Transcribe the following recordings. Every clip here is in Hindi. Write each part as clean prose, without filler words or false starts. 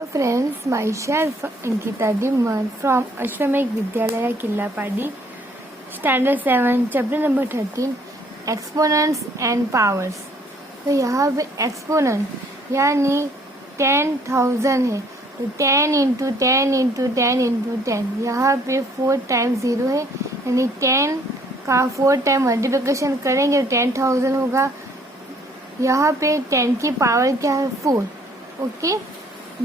Friends, myself Ankita Dimman from Ashramik Vidyalaya Killapadi, Standard 7, Chapter number 13, Exponents and Powers. तो यहाँ पे एक्सपोनेंट यानी 10,000 है, तो 10 इंटू 10 इंटू 10 इंटू 10, यहाँ पे 4 टाइम्स 0 है, यानी 10 का 4 टाइम मल्टीप्लिकेशन करेंगे 10,000 होगा. यहाँ पे 10 की पावर क्या है 4. Okay,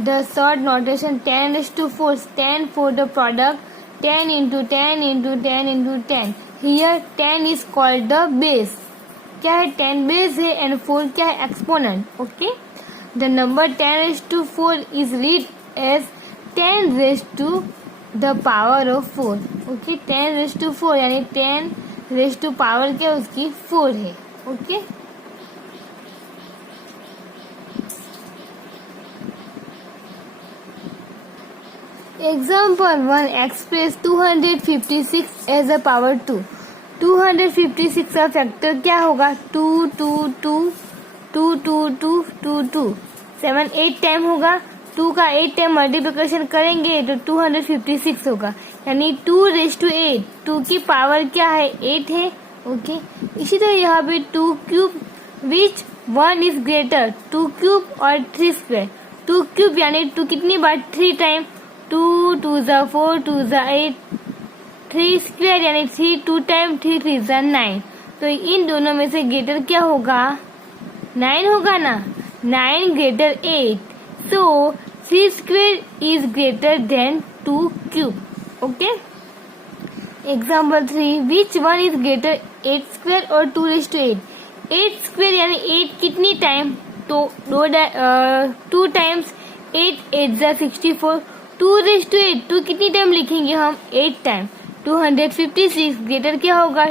the short notation 10 is to 4 stand for the product 10 into 10 into 10 into 10. Here 10 is called the base. क्या है 10 base है and 4 क्या है exponent. Okay, the number 10 is to 4 is read as 10 raised to the power of 4. Okay, 10 raised to 4 यानी 10 raised to power क्या उसकी 4 है. Okay, Example 1, express 256 as a power 2. 256 का फैक्टर क्या होगा 2 2 2 2 2 2 2 2 7 8 टाइम होगा. 2 का 8 टाइम मल्टीप्लिकेशन करेंगे तो 256 होगा, यानी 2 रेज टू 8. 2 की पावर क्या है 8 है. ओके, इसी तरह यहाँ पे 2 cube which 1 is greater 2 cube और 3 स्क्वायर. 2 क्यूब यानी 2 कितनी बार 3 टाइम 2 2 जा 4 2 जा 8. 3 स्क्वायर यानी 3 2 टाइम 3 3 जा 9. तो इन दोनों में से ग्रेटर क्या होगा 9 होगा ना. 9 greater 8, so 3 square is greater then 2 cube. Okay, example 3, which 1 is greater 8 square और 2 रेज टू 8. 8 स्क्वायर यानी 8 कितनी टाइम तो 2 टाइम्स 8 8 जा 64. 2 रेज टू 8 2 कितनी टाइम लिखेंगे हम 8 टाइम. 256 ग्रेटर क्या होगा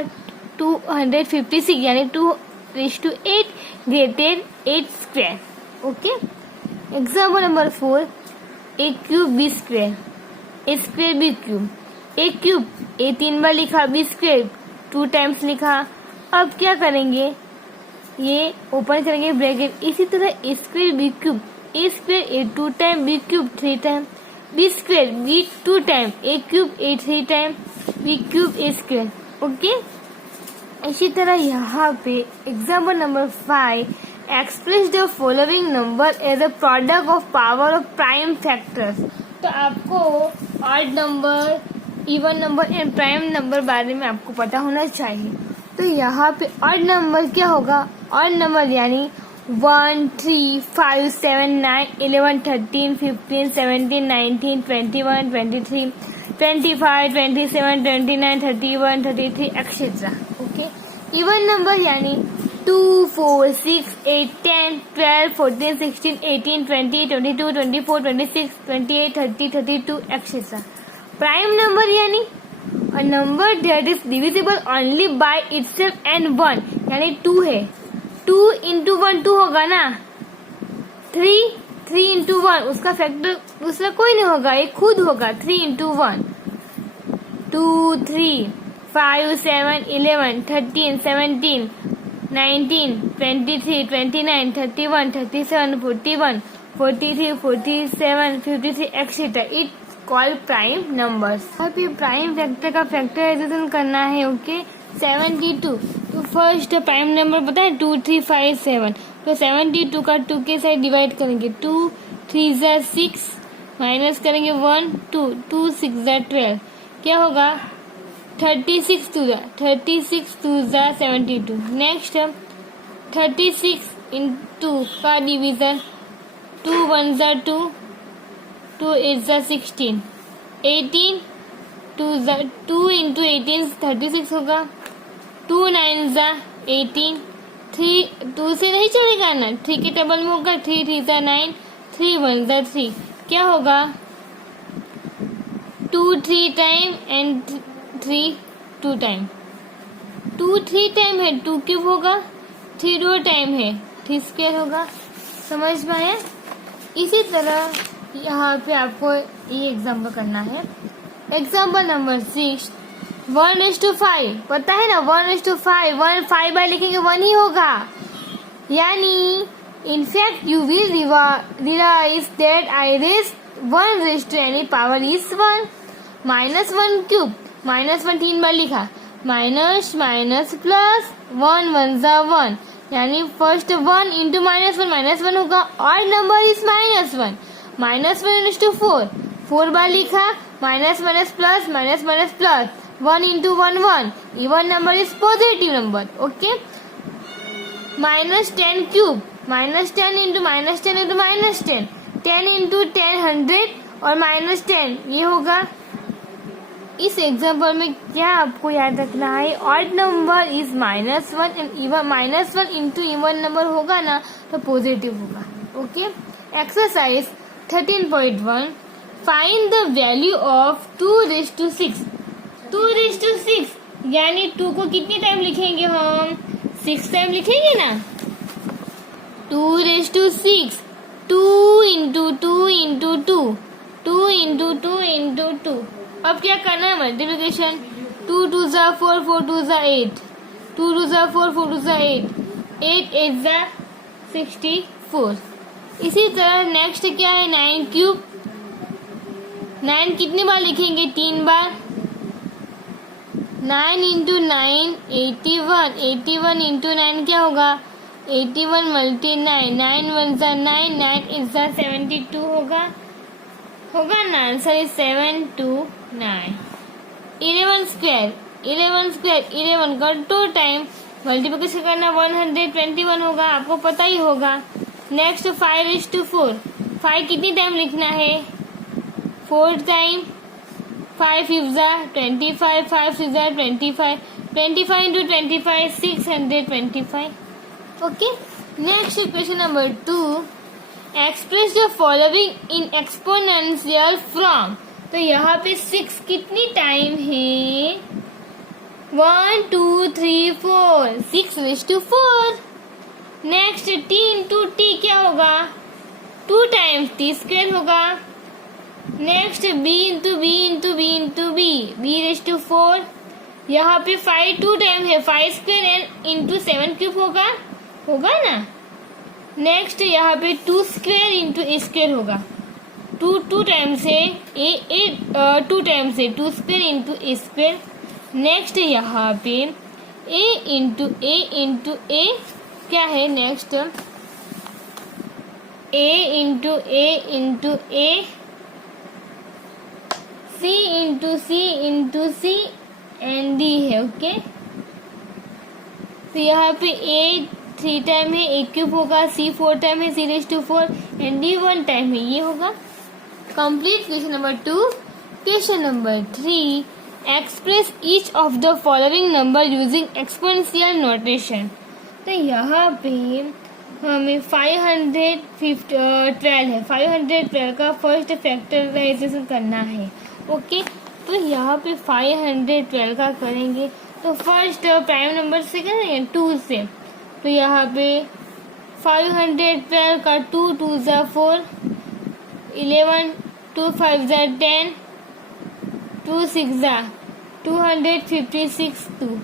256 यानी 2 raise to 8 greater 8 square. Okay, example number 4, A cube B square A square B cube. A cube A 3 बार लिखा, बी स्क्वायर 2 टाइम्स लिखा. अब क्या करेंगे ये ओपन करेंगे ब्रैकेट. इसी तरह A square B cube A square A 2 time B cube 3 time B square B 2 time A cube A 3 time B cube A square. Okay, इसी तरह यहाँ पे example number 5, express the following number as a product of power of prime factors. तो आपको odd number, even number and prime number बारे में आपको पता होना चाहिए. तो यहाँ पे ऑड नंबर क्या होगा, ऑड नंबर यानी 1 3 5 7 9 11 13 15 17 19 21 23 25 27 29 31 33 एक्सेट्रा. ओके, इवन नंबर यानी 2 4 6 8 10 12 14 16 18 20 22 24 26 28 30 32 एक्सेट्रा. प्राइम नंबर यानी a number that is divisible only by itself and 1 यानी 2 है. 2 इंटू 1 2 होगा ना. 3 इंटू 1 उसका फैक्टर दूसरा कोई नहीं होगा, ये खुद होगा. 3 into 1 2 3 5 7 11 13 17 19 23 29 31 37 41 43 47 53 etcetera. It call prime numbers. अब ये प्राइम फैक्टर का फैक्टराइजेशन करना है. ओके, 72. तो फर्स्ट प्राइम नंबर पता है 2 3 5 7. तो 72 का 2 के साथ डिवाइड करेंगे. 2 3 जा 6 माइनस करेंगे 1 2 2 6 जा 12. क्या होगा 36 2 जा 72. नेक्स्ट 36 इंटू का डिवीजन 2 1 जा 2 2 8 जा 16. 18 2 इंटू 18 36 होगा. 2 9 जा 18. 3 2 से नहीं चलेगा ना, 3 के टेबल में होगा. 3 3 जा 9 3 1 जा 3. क्या होगा 2 3 टाइम एंड 3 2 टाइम. 2 3 टाइम है 2 क्यूब होगा. 3 2 टाइम है 3 स्क्वायर होगा. समझ में आया. इसी तरह यहाँ पे आपको ये एग्जाम्पल करना है. एग्जाम्पल नंबर 6, 1:5 पता है ना. 1:5 1 5 बार लिखेंगे 1 ही होगा, यानी In fact, you will realize that I raised 1 raised to any power is 1. -1 cube, -1 3 बार लिखा, माइनस माइनस प्लस 1 1 जा 1, यानी फर्स्ट 1 इंटू -1 होगा, और नंबर इज -1, -1 टू 4 4 बार लिखा, minus minus plus 1 into 1 1, even number is positive number. Okay. -10 cube, -10 into -10 into -10, 10 into 10 100 और -10 ये होगा. इस एग्जाम्पल में क्या आपको याद रखना है, odd number is -1 and even -1 into even number होगा ना तो पॉजिटिव होगा. Okay. Exercise 13.1, find the value of 2 raised to 6. 2 raised to 6 यानी 2 को कितनी टाइम लिखेंगे हम, 6 टाइम लिखेंगे ना. 2 raised to 6, 2 into 2 into 2, 2 into 2 into 2. अब क्या करना है, मल्टीप्लीकेशन. 2 2 जा 4, 4 2 जा 8, 2 2 जा 4, 4 2 जा 8, 8 8 जा 64. इसी तरह नेक्स्ट क्या है, 9 क्यूब. 9 कितनी बार लिखेंगे, 3 बार. 9 इंटू 9 81, 81 इंटू 9 क्या होगा, 81 मल्टी 9, 9 1 जा 9, 9 8 जा 72 होगा ना. Answer is 729. 11 स्क्वायर 11 का 2 टाइम मल्टीप्लिकेशन करना 121 होगा, आपको पता ही होगा. नेक्स्ट 5 raised to 4, 5 कितनी टाइम लिखना है, 4 टाइम. 5 5 जा 25, 5 6 जा 25, 25 into 25 625. Okay. Next equation number 2, express the following in exponential from. तो यहाँ पे 6 कितनी टाइम है, 1 2 3 4, 6 raised to 4. Next t into T क्या होगा, 2 टाइम्स t स्क्वायर होगा. Next b into b into b into b, b raised to 4. यहाँ पे 5 2 टाइम है, 5 स्क्वायर एंड इंटू 7 क्यूब होगा ना. नेक्स्ट यहाँ पे 2 स्क्वायर इंटू ए स्क्वायर होगा, 2 टाइम्स है, 2 टाइम्स है, 2 square into a square. Next यहाँ पे a इंटू ए क्या है, next a into a, c into c and d है. ओके. तो यहाँ पे a 3 टाइम है, a क्यूब होगा, c 4 टाइम है, c raised to 4 and d 1 time है, ये होगा. Complete question number 2. Question number 3, express each of the following number using exponential notation. तो यहाँ पे हमें 512 है, 512 का फर्स्ट फैक्टराइजेशन करना है. ओके. तो यहाँ पे 512 का करेंगे तो फर्स्ट प्राइम नंबर से करेंगे 2 से. तो यहाँ पे 512 का 2 2 जा 4, 11 2 5 जा 10, 2 6 जा 256 2.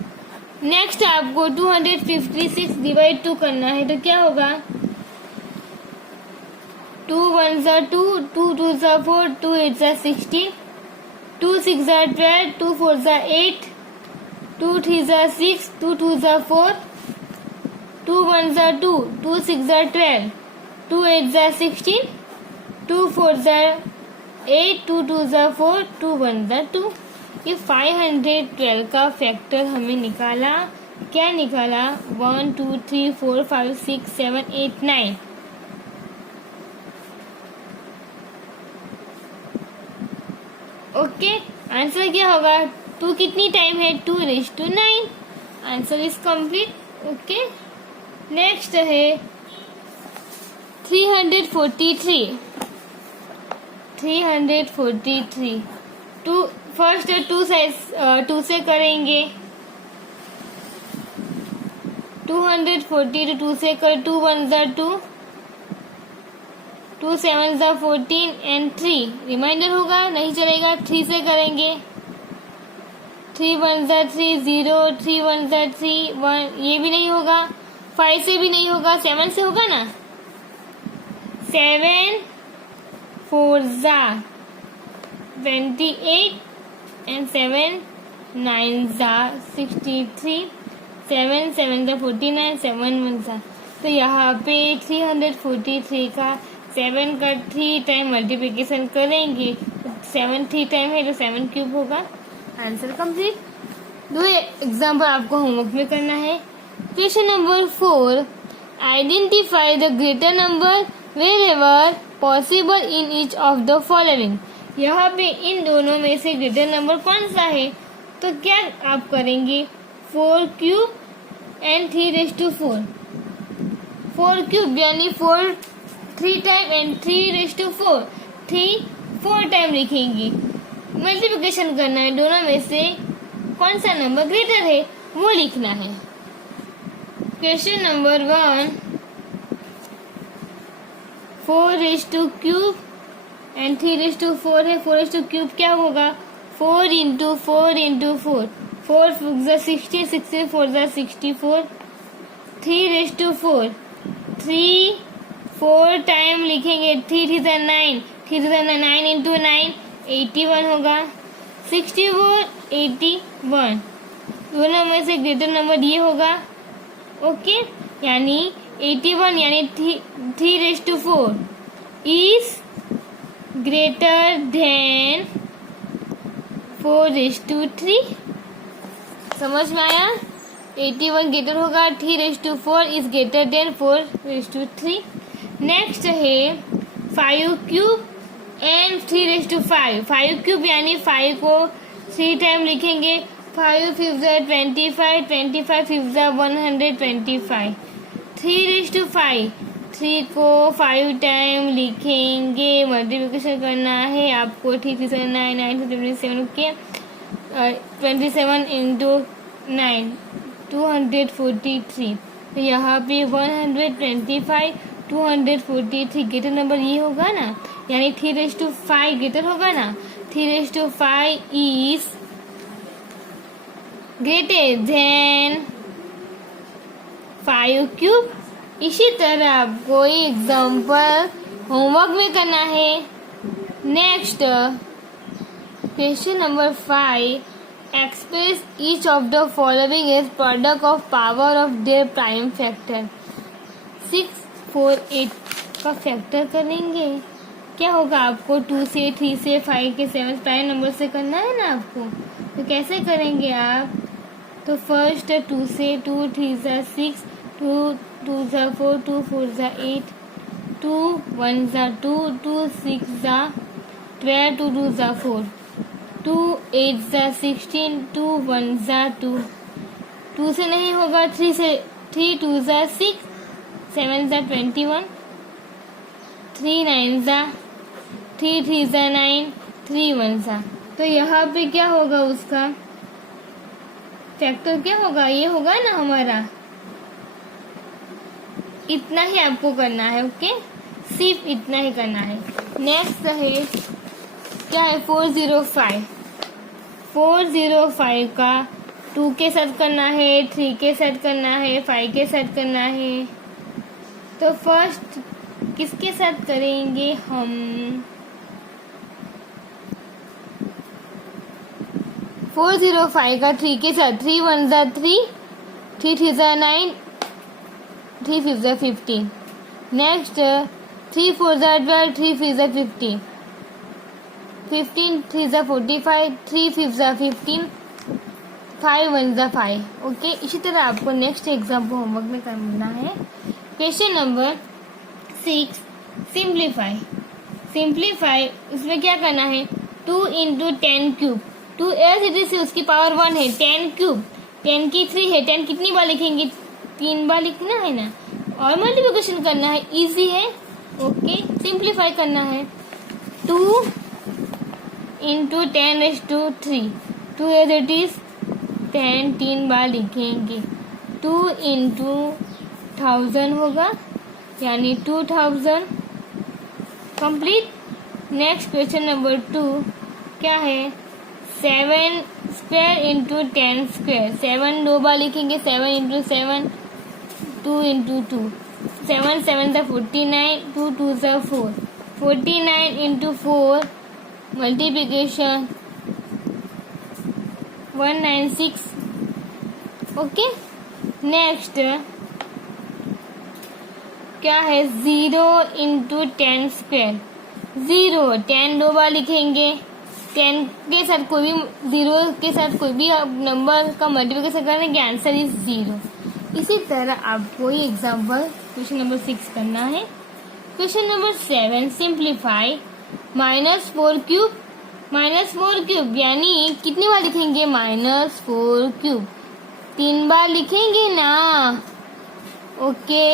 नेक्स्ट आपको 256 डिवाइड 2 करना है, तो क्या होगा, 2 1 जा 2, 2 2 जा 4, 2 8 जा 16, 2 6 जा 12, 2 4 जा 8, 2 3 जा 6, 2 2 जा 4, 2 1 जा 2, 2 6 जा 12, 2 8 जा 16, 2 4 जा 8, 2 2 जा 4, 2 1 जा 2. ये 512 का फैक्टर हमें निकाला. क्या निकाला, 1 2 3 4 5 6 7 8 9. ओके. आंसर क्या होगा, 2 कितनी टाइम है, 2 raised to 9. Answer is complete. Okay. Next है 343. 343 फर्स्ट 2 से करेंगे. 240 2 से कर, 2 1 जा 2, 2 7 जा 14 एंड 3 रिमाइंडर होगा, नहीं चलेगा. 3 से करेंगे, 3 1 जा 3 0, 3 1 जा 3 1, ये भी नहीं होगा. 5 से भी नहीं होगा, 7 से होगा ना. 7 4 जा 28 and 7 9 जा 63, 7 7 जा 49, 7 1 जा। तो यहाँ पे 343 का 7 का 3 टाइम मल्टीप्लिकेशन करेंगे, 7 3 टाइम है तो 7 क्यूब होगा। Answer complete. दो एग्जाम्पल आपको होमवर्क में करना है। Question number 4, identify the greater number wherever possible in each of the following. यहाँ पे इन दोनों में से ग्रेटर नंबर कौन सा है, तो क्या आप करेंगे 4 cube and 3 raise to 4। 4 cube यानी 4 3 time and 3 raise to 4, 3 4 time लिखेंगे। मल्टीप्लिकेशन करना है, दोनों में से कौन सा नंबर ग्रेटर है वो लिखना है। Question number 1, 4 raise to cube and 3 raise to 4 है। 4 रेज़ टू क्यूब क्या होगा, 4 into 4 into 4, 4 4 60, 60 4 64, 3 raise to 4, 3 4 time लिखेंगे, 3 3 9, 3 3 9 इंटू 9 81 होगा, 64 81। दोनों में से ग्रेटर नंबर ये होगा। ओके, यानी 81 यानी 3 raise to 4 is greater than 4 raise to 3। समझ में आया? 81 ग्रेटर होगा, 3 raise to 4 is greater than 4 raise to 3। Next है 5 cube and 3 raise to 5। 5 cube यानी 5 को 3 टाइम लिखेंगे, 5 5 25, 25 5 125। 3 रेज़ टू 5, 3 को 5 टाइम लिखेंगे, मल्टीप्लिकेशन करना है आपको। 3 3 9 9 27 के 27 इंटू 9 243। तो यहाँ पे 125 243 ग्रेटर नंबर ये होगा ना, यानी 3 रेज़ टू 5 ग्रेटर होगा ना। 3 raise to 5 is greater than 5 cube. इसी तरह आपको एग्जाम्पल होमवर्क में करना है। Next question number 5, express each of the following as product of power of their prime factor. 6 4 8 का फैक्टर करेंगे, क्या होगा आपको 2 से 3 से 5 के 7 प्राइम नंबर से करना है ना आपको। तो कैसे करेंगे आप, तो फर्स्ट 2 से 2 3 जा 6, 2 2 जा 4, 2 4 जा 8, 2 1 जा 2, 2 6 जा 12, 2 2 जा 4, 2 8 जा 16, 2 1 जा 2, 2 से नहीं होगा, 3 से 3 2 जा 6, 7 जा 21, 3 9 जा 3 3 जा 9, 3 1 जा। तो यहाँ पे क्या होगा, उसका फैक्टर क्या होगा, ये होगा ना हमारा। इतना ही आपको करना है। ओके, सिर्फ इतना ही करना है। नेक्स्ट है क्या है 405। 405 का 2 के साथ करना है, 3 के साथ करना है, 5 के साथ करना है। तो फर्स्ट किसके साथ करेंगे हम, 405 का 3 के साथ, 3 1 जा 3, 3 3 जा 9, 3 5 जा 15। नेक्स्ट 3 4 जा 12, 3 5 जा 15, 15 3 जा 45, 3 5 जा 15, 5 1 जा 5। ओके, इसी तरह आपको नेक्स्ट एग्जाम्पल होमवर्क में करना है। Question number 6, simplify. सिंप्लीफाई इसमें क्या करना है, 2 into 10 cube, 2 as it is उसकी पावर 1 है, 10 क्यूब 10 की 3 है, 10 कितनी बार लिखेंगे, 3 बार लिखना है ना, और मल्टीप्लिकेशन करना है, इजी है। ओके, सिंप्लीफाई करना है, 2 into 10 raise to 3, 2 as it is 10 3 बार लिखेंगे, 2 इंटू 1000 होगा, यानी 2000 कंप्लीट। नेक्स्ट क्वेश्चन नंबर 2 क्या है, 7 स्क्वायर इंटू 10 स्क्वायर, 7 2 बार लिखेंगे, 7 इंटू 7, 2 इंटू 2, 7 7 सा 49, 2 2 सा 4, 49 into 4 multiplication 196. ओके, नेक्स्ट क्या है 0 into 10 स्क्वायर. 0 10 दो बार लिखेंगे. 10 के साथ कोई भी 0 के साथ कोई भी नंबर का मल्टीप्लिकेशन करेंगे, आंसर इज 0. इसी तरह आपको ये एग्जाम्पल क्वेश्चन नंबर 6 करना है. Question number 7 simplify -4 cube. -4 cube यानी कितनी बार लिखेंगे? -4 क्यूब 3 बार लिखेंगे ना. ओके,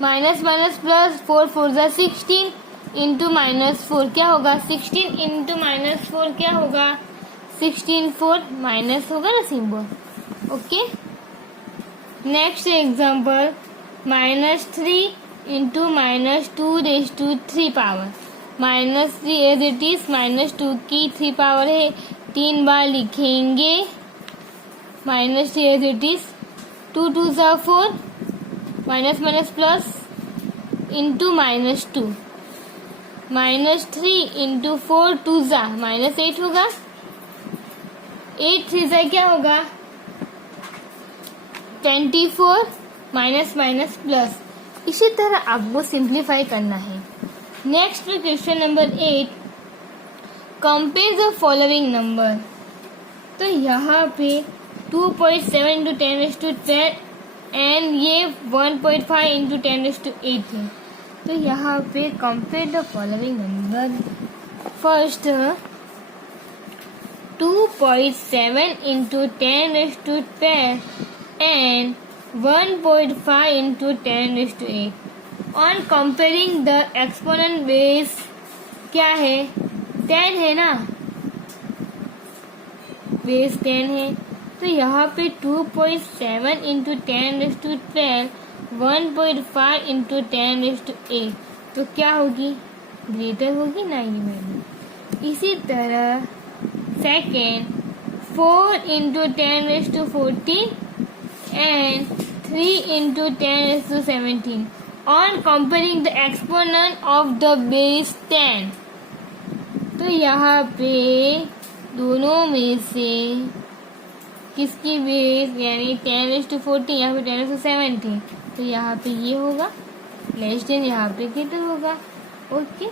माइनस माइनस प्लस 4 4 जा 16 इंटू -4 क्या होगा? 16 इंटू -4 क्या होगा? 16 4 माइनस होगा ना symbol. Okay, next example -3 into -2⁻³ power. -3 as it is -2 की 3 पावर है, 3 बार लिखेंगे. -3 एज इट इज 2 2 जा 4 minus minus plus into -2. -3 into 4 2 जा -8 होगा. 8 3 जा क्या होगा? 24 माइनस माइनस प्लस. इसी तरह आपको सिंप्लीफाई करना है. Next question number 8 compare the following number. तो यहाँ पे 2.7 इंटू 10⁻12 एंड ये 1.5 इंटू 10⁸ है. तो यहाँ पे compare the following number. First 2.7 into 10⁻12 and 1.5 into 10⁸. On comparing the exponent base क्या है? 10 है ना, बेस 10 है. तो यहाँ पे 2.7 इंटू 10⁻12 1.5 इंटू 10⁸. तो क्या होगी? ग्रेटर होगी ना ये वैल्यू. इसी तरह second 4 into 10⁻14 and 3 into 10⁻17 on comparing the exponent of the base 10. तो यहाँ पे दोनों में से किसकी बेस यानी 10⁻14 यहाँ पे 10⁻17. तो यहाँ पे ये होगा लेस देन, यहाँ पे ग्रेटर होगा. Okay,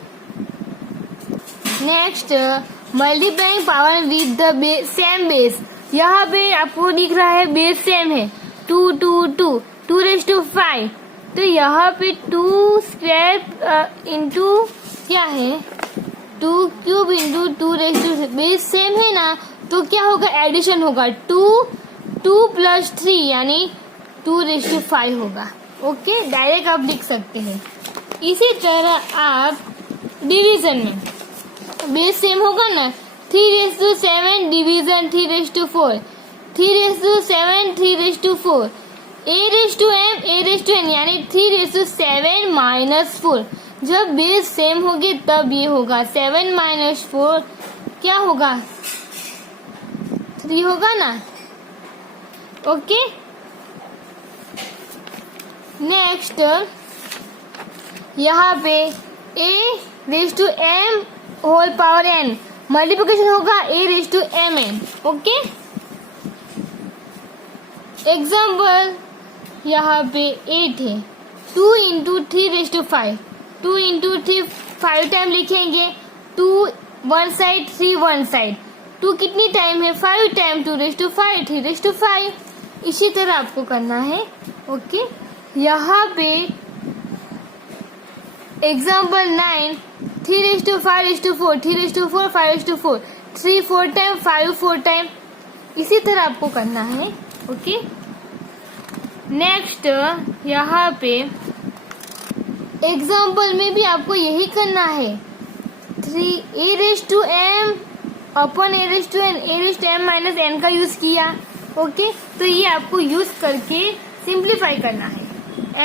next multiplying power with the same base. यहाँ पे आपको दिख रहा है बेस सेम है 2 2 2 2⁵5. तो यहाँ पे 2 स्क्वायर इंटू क्या है 2 क्यूब इंटू 2⁵. बेस सेम है ना, तो क्या होगा? एडिशन होगा. 2 प्लस 3 यानी 2⁵5 होगा. ओके, डायरेक्ट आप लिख सकते हैं. इसी तरह आप डिवीजन में बेस सेम होगा ना. 3⁷7 डिवीजन 3⁴. 3⁷7 3⁴. a⁻n यानी 3⁷7 -4. जब बेस सेम होगी तब ये होगा 7 - 4 क्या होगा? 3 होगा ना. ओके, नेक्स्ट यहाँ पे a⁻m whole power n multiplication होगा a⁻mn. ओके, एग्जाम्पल यहाँ पे 8 है. 2 इंटू 3⁵5. 2 इंटू 3 5 टाइम लिखेंगे. 2 वन साइड 3 वन साइड. 2 कितनी टाइम है? 5 टाइम 2⁵5 3⁵5. इसी तरह आपको करना है. ओके, यहाँ पे एग्जाम्पल 9 3:5:4 3:4 5:4 3 4 टाइम 5 4 टाइम. इसी तरह आपको करना है. ओके, नेक्स्ट यहाँ पे एग्जाम्पल में भी आपको यही करना है. 3a⁻m अपन a⁻m का यूज किया. ओके, तो ये आपको यूज करके सिंप्लीफाई करना है.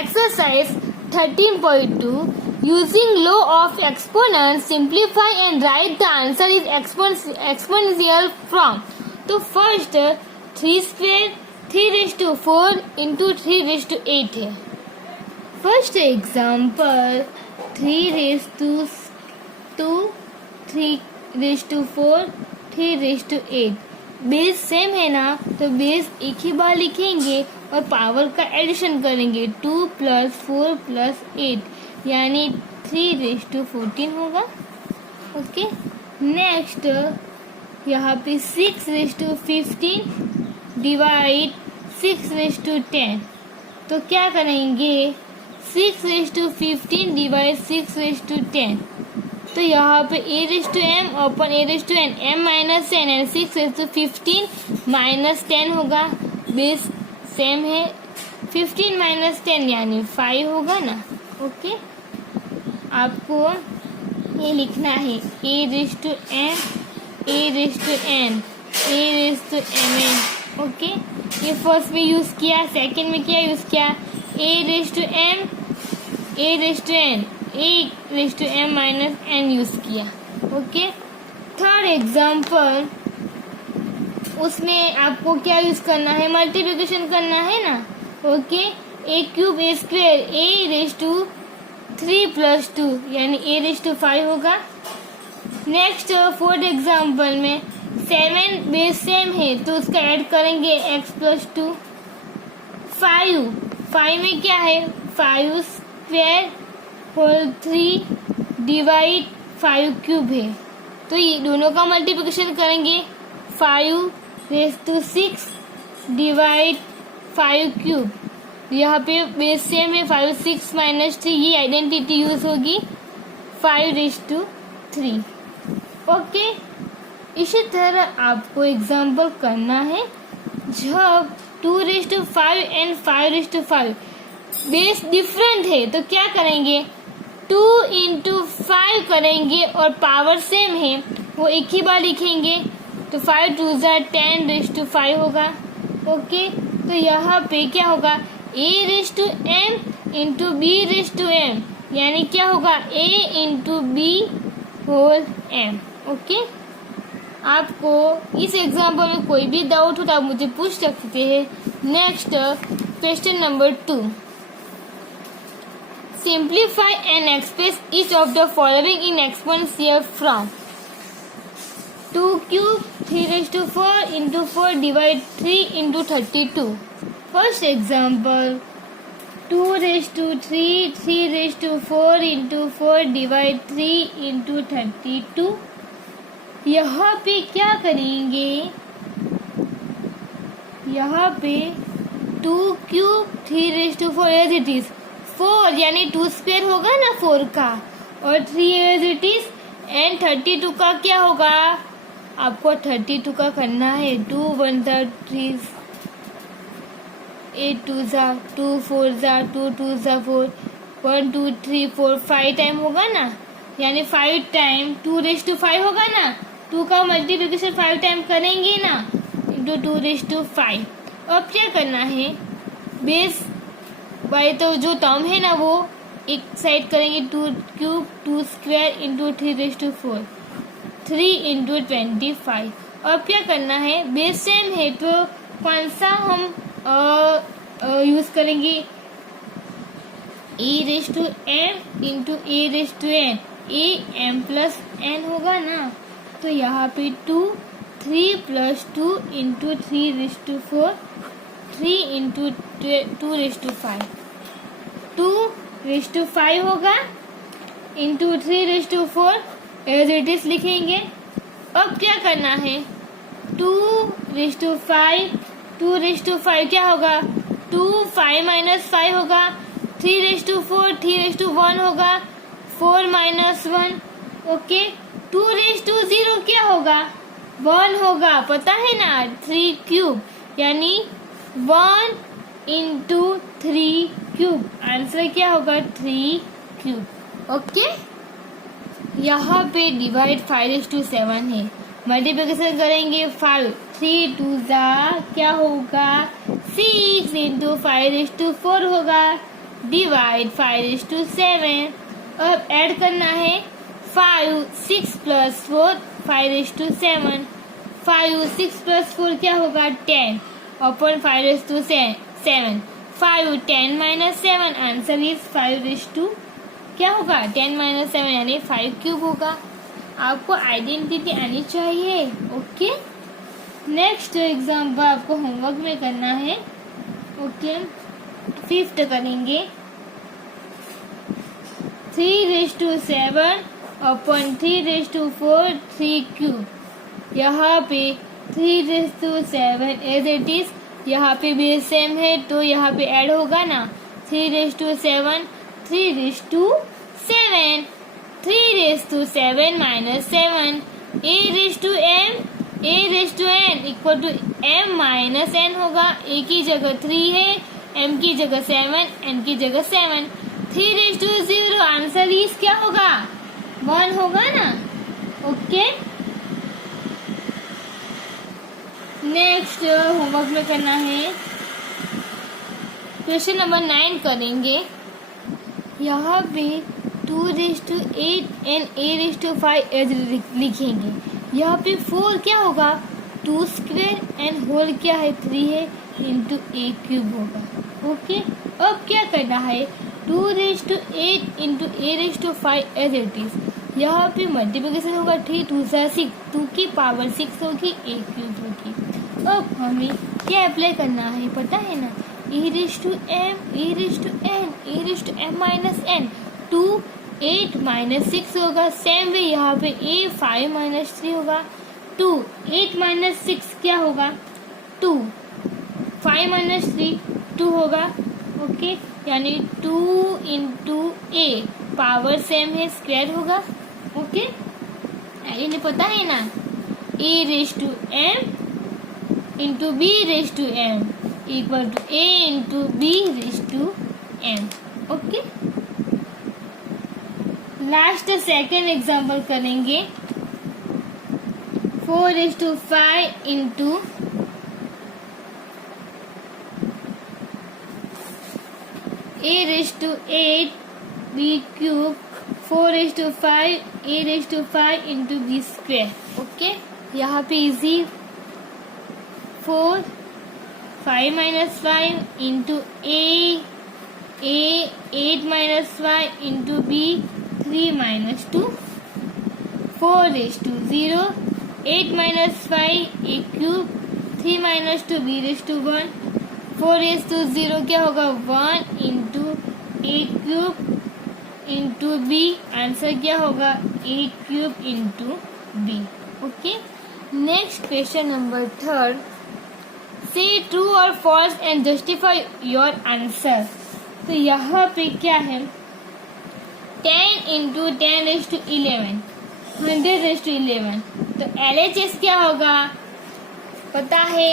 Exercise 13.2 using law of exponent simplify and write the answer is exponential from. तो फर्स्ट 3 स्क्वायर 3⁴ इंटू 3⁸ है. First example 3 raise to 2, 3 raise to 4, 3 raise to 8। Base same है ना, तो बेस एक ही बार लिखेंगे और पावर का एडिशन करेंगे। 2 + 4 + 8 यानी 3 रेज टू 14 होगा। ओके, नेक्स्ट यहाँ पे 6 raise to 15 divide 6 raise to 10। तो क्या करेंगे, 6 raise to 15 divide 6 raise to 10। तो यहाँ पे a raise to m upon a raise to n, m minus n and 6 raise to 15 minus 10 होगा। बेस सेम है, 15 माइनस 10 यानी 5 होगा ना। ओके, आपको ये लिखना है a raise to m, a raise to n, a raise to mn। Okay, ये फर्स्ट में यूज किया, सेकंड में क्या यूज किया, a raise to m, a raise to n, a raise to m minus n use किया। ओके, थर्ड एग्जाम्पल, उसमें आपको क्या यूज करना है, मल्टीप्लिकेशन करना है ना। Okay, a cube a square, a raise to 3 + 2 यानी a रेज टू 5 होगा। नेक्स्ट फोर्थ एग्जाम्पल में 7 बेस सेम है तो उसका ऐड करेंगे x + 2। 5 में क्या है, 5 स्क्वेयर होल 3 डिवाइड 5 क्यूब है, तो ये दोनों का मल्टीप्लिकेशन करेंगे। 5 रेज टू 6 डिवाइड 5 क्यूब, यहाँ पे बेस सेम है, 5 6 माइनस 3, ये आइडेंटिटी यूज होगी 5 रेज टू 3। ओके, इसी तरह आपको एग्जाम्पल करना है। जब 2 raise to 5 and 5 raise to 5 base different है तो क्या करेंगे, 2 × 5 करेंगे और पावर सेम है वो एक ही बार लिखेंगे। तो 5 2 10 रेज टू 5 होगा। ओके, तो यहाँ पे क्या होगा, a raise to m × b raise to m यानी क्या होगा, a × b whole m। Okay, आपको इस एग्जाम्पल में कोई भी डाउट हो तो आप मुझे पूछ सकते हैं। Next question number 2, simplify and express each of the following in exponential from 2 cube 3 raise to 4 × 4 divide 3 × 32। First example 2 raise to 3, 3 raise to 4 × 4 divide 3 × 32। यहाँ पे क्या करेंगे, यहाँ पे 2 cube 3 raise to 4 as it is, 4 यानी 2 स्क्वायर होगा ना 4 का, और 3 एज इट इज, एंड 32 का क्या होगा, आपको 32 का करना है। 2 1 3, 8 2 2 4 2 2 4, 1 2 3 4 5 टाइम होगा ना, यानी 5 टाइम 2 रेज टू 5 होगा ना। 2 का मल्टीप्लिकेशन 5 टाइम करेंगे ना, इंटू 2 रेज टू 5। अब क्या करना है, बेस बाय तो जो टर्म है ना वो एक साइड करेंगे, 2 क्यूब 2 स्क्वायर × 3 रेज टू 4, 3 × 25। अब क्या करना है, बेस सेम है तो कौन सा हम यूज करेंगे, a raise to m × a raise to n, a m + n होगा ना। तो यहाँ पे 2 3 + 2 × 3 raise to 4, 3 × 2 raise to 5, 2 raise to 5 होगा into 3 raise to 4 as it is लिखेंगे। अब क्या करना है, 2 रेज टू 5, 2 रेज टू 5 क्या होगा, 2 5 माइनस 5 होगा, 3 रेज टू 4 3 रेज टू 1 होगा, 4 माइनस 1। ओके, 2 रेज टू 0 क्या होगा, 1 होगा, पता है ना, 3 क्यूब यानी 1 × 3 क्यूब, आंसर क्या होगा 3 क्यूब। ओके, यहाँ पे डिवाइड 5 रेज टू 7 है, मल्टीप्लिकेशन करेंगे 5, 3 2 क्या होगा 6 × 5 रेज टू 4 होगा, डिवाइड 5 रेज टू 7। अब ऐड करना है 5 6 + 4 5 रेज टू 7, 5 6 + 4 क्या होगा 10 upon 5 raise to 7, 5 10 minus 7 answer is 5 raise to क्या होगा 10 माइनस 7 यानी 5 क्यूब होगा। आपको आइडेंटिटी आनी चाहिए। ओके, नेक्स्ट एग्जाम्पल आपको होमवर्क में करना है। ओके, 5th करेंगे 3 raise to 7 upon 3 raise to 4 3 cube. यहाँ पे 3 raise to 7 as it is, यहाँ पे भी सेम है तो यहाँ पे ऐड होगा ना। 3 raise to 7 3 raise to 7 3 raise to 7 minus 7 a raise to n equal to m minus n होगा। a की जगह 3 है, m की जगह 7, n की जगह 7। 3 रेज टू 0 आंसर इज क्या होगा 1 होगा ना। ओके, नेक्स्ट होमवर्क में करना है क्वेश्चन नंबर 9 करेंगे। यहाँ पे 2 raise to 8 and a raise to 5 as लिखेंगे। यहाँ पे 4 क्या होगा 2 स्क्वायर एंड होल क्या है 3 है इंटू a क्यूब होगा। ओके, अब क्या करना है 2 raise to 8 into a raise to 5 as it is. यहाँ पे मल्टीप्लिकेशन होगा 3 2 6 2 की पावर 6 होगी a क्यूब होगी। अब हमें क्या अप्लाई करना है पता है ना, e raise to m e raise to n e raise to m minus n 2 8 minus 6 होगा। सेम वे यहाँ पे a 5 माइनस 3 होगा। 2 8 माइनस 6 क्या होगा 2 5 माइनस 3 2 होगा। ओके, यानी 2 इंटू a पावर सेम है स्क्वायर होगा। ओके, इन्हें पता है ना e raise to m into b raise to m equal to a into b raise to m। Okay, last second example करेंगे 4 raise to 5 into a raise to 8 b cube 4 raise to 5 a raise to 5 into b square. Okay, यहाँ पे easy 4 5 minus 5 into a 8 minus 5 into b 3 minus 2 4 raise to 0 8 minus 5 a cube 3 minus 2 b raise to 1 4 raise to 0 क्या होगा 1 into a cube into b answer क्या होगा a क्यूब इंटू b। ओके, नेक्स्ट क्वेश्चन नंबर 3 से ट्रू और false and justify your answer. तो यहाँ पे क्या है 10 into 10 raise to 11 100 raise to 11। तो LHS क्या होगा पता है,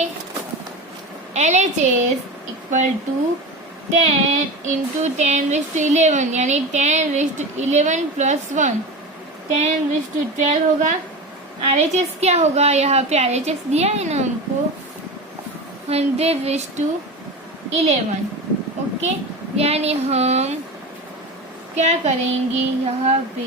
LHS equal to 10 into 10 raise to 11 यानी 10 raise to 11 plus 1 10 raise to 12 होगा। RHS क्या होगा, यहाँ पे RHS दिया है ना हमको 100 रेज टू 11। ओके, यानी हम क्या करेंगे यहाँ पे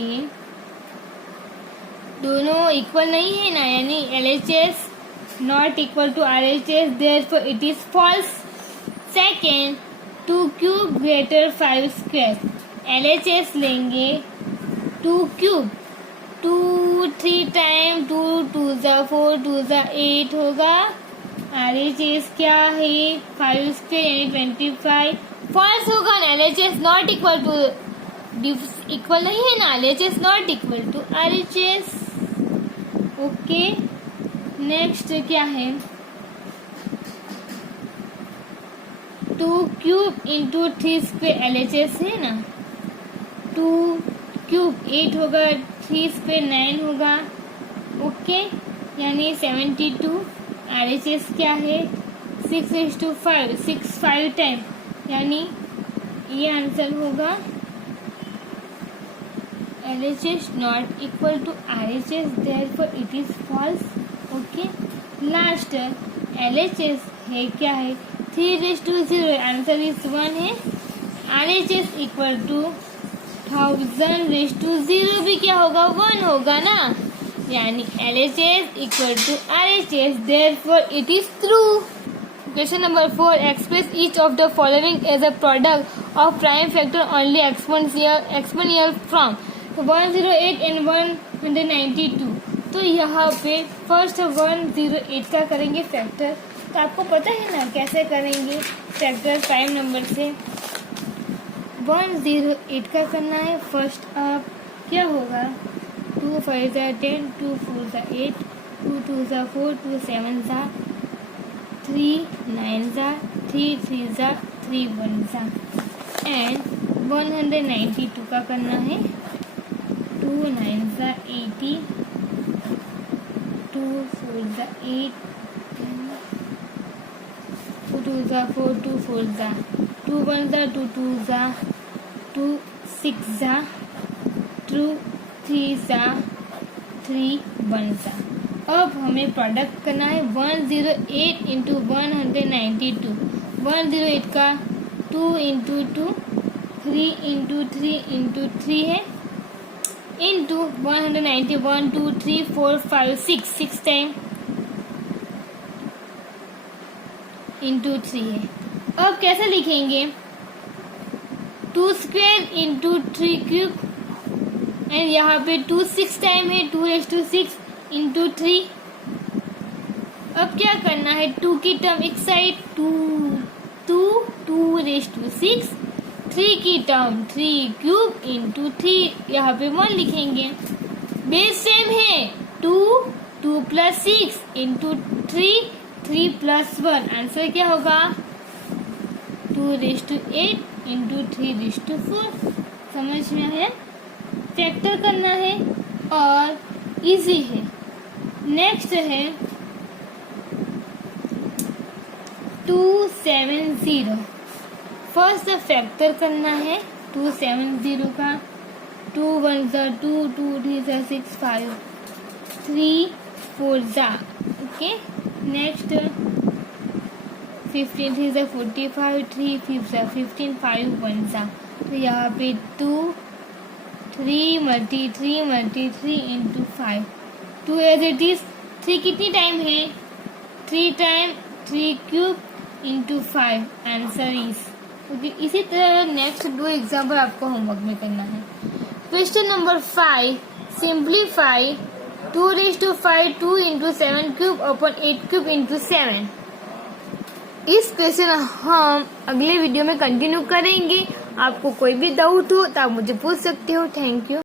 दोनों इक्वल नहीं है ना, यानी LHS not equal to RHS, therefore it is false. Second 2 cube greater 5 square, LHS लेंगे 2 क्यूब 2 3 टाइम 2 2 4 2 8 होगा। RHS क्या है 5 स्क्वायर यानी 25 फॉल्स होगा ना। LHS not equal to equal नहीं है ना, LHS not equal to RHS। Okay, next क्या है 2 क्यूब इंटू 3 स्क्वायर LHS है ना, 2 क्यूब 8 होगा 3 स्क्वायर 9 होगा। ओके, यानी 72। RHS क्या है 6 रेज टू 5 6 5 टाइम यानी ये आंसर होगा LHS not equal to RHS, therefore it is false. Okay, last LHS है क्या है 3 रेज टू 0 आंसर इज 1 है। RHS equal to 1000 raise to 0 भी क्या होगा 1 होगा ना, यानी LHS equal to RHS, therefore it is true. Question number 4. Express each of the following as a product of prime factor only exponential from 108 and 192. तो यहाँ पे फर्स्ट 108 का करेंगे फैक्टर। तो आपको पता है ना कैसे करेंगे फैक्टर प्राइम नंबर से। 108 का करना है। फर्स्ट आप क्या होगा 2 5 10, 2 4 8, 2 2 4, 2 7 3 9 3 3 3 1 एंड 192 का करना है। 2 9 80, 2 4 8, 2 2 4, 2 4 2 1 2 2 2 6 2 3 3 1। अब हमें प्रोडक्ट करना है 108 इंटू 192। 108 का 2 इंटू 2, 3 इंटू 3 इंटू 3 है, इंटू 190 1 2 3 4 5 6 टाइम इंटू 3 है। अब कैसे लिखेंगे 2 स्क्वेयर इंटू 3 क्यूब एंड यहाँ पे 2 6 टाइम है 2�6 इंटू 3। अब क्या करना है 2 की टर्म एक साइड 2�6, 3 की टर्म 3 क्यूब इंटू 3 यहाँ पे 1 लिखेंगे। बेस सेम है 2 प्लस 6 इंटू 3 प्लस 1। आंसर क्या होगा 2�8 इंटू 3⁴। समझ में आया? फैक्टर करना है और इजी है। नेक्स्ट है 270। फर्स्ट फैक्टर करना है 270 का। 2 1 2, 2 3 6 5, 3 4 ओके। नेक्स्ट 15 3 45, 3 5 15, 5 1 तो यहाँ पे 2 3 multi 3 into 5, 2 as it is. 3 कितनी टाइम है 3 time 3 cube into 5। Answer is okay. इसी तरह नेक्स्ट 2 एग्जाम्पल आपको होमवर्क में करना है। Question number 5, simplify 2⁵ 2 into 7 cube upon 8 cube into 7। इस क्वेश्चन हम अगले वीडियो में कंटिन्यू करेंगे। आपको कोई भी डाउट हो तो आप मुझे पूछ सकते हो। Thank you.